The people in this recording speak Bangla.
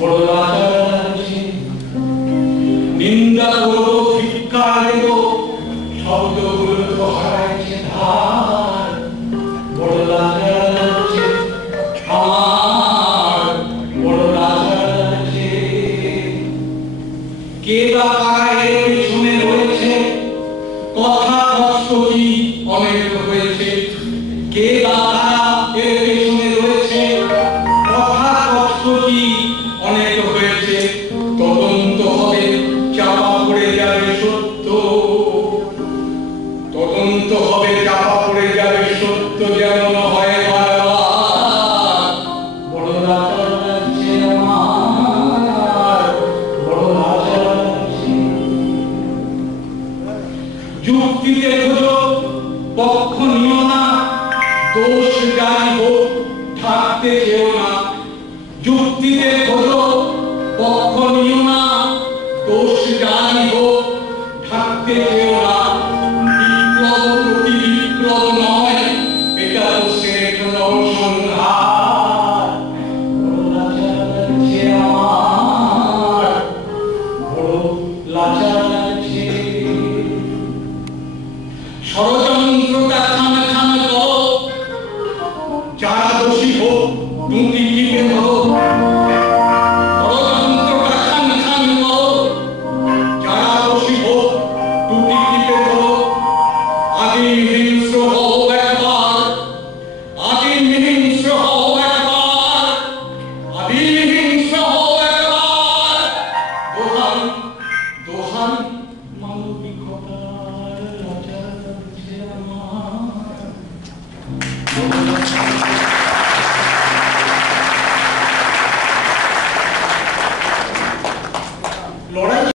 বড় লাচার নিন্দা করো ধিক্কার দেব শব্দগুলো তো হারাইছে ধার বড় লাচার আমার বড় লাচার কে বা কারা এর পিছনে রয়েছে কথা কষ্ট কি অনেক হয়েছে কে বা কারা এর পিছনে রয়েছে কথা কষ্ট কি অনেক হয়েছে তদন্ত হবে চাপা পড়ে যাবে সত্য তদন্ত হবে চাপা পড়ে যাবে সত্য যেমন হয় বারবার বড় লাচার লাগছে আমার বড় লাচার লাগছে যুক্তিতে খোঁজো পক্ষ নিও না দোষ যাই হোক থাকতে চেও না যুক্তিতে খোঁজো পক্ষ নিও না দোষ যাই হোক থাকতে চেও না বিপ্লব প্রতি বিপ্লব নয় এটা তো শেখ নরসংহার বড় লাচার লাগছে আমার বড় লাচার লাগছে ষড়যন্ত্রটা খান খান করো যারা দোষী হোক টুটি টিপে ধরো ষড়যন্ত্রটা খান খান করো যারা দোষী হোক টুটি টিপে ধরো আদিম হিংস্র হও একবার আদিম হিংস্র হও একবার আদিম হিংস্র হও একবার দোহাই দোহাই মানবিকতার লাচার লাগছে আমার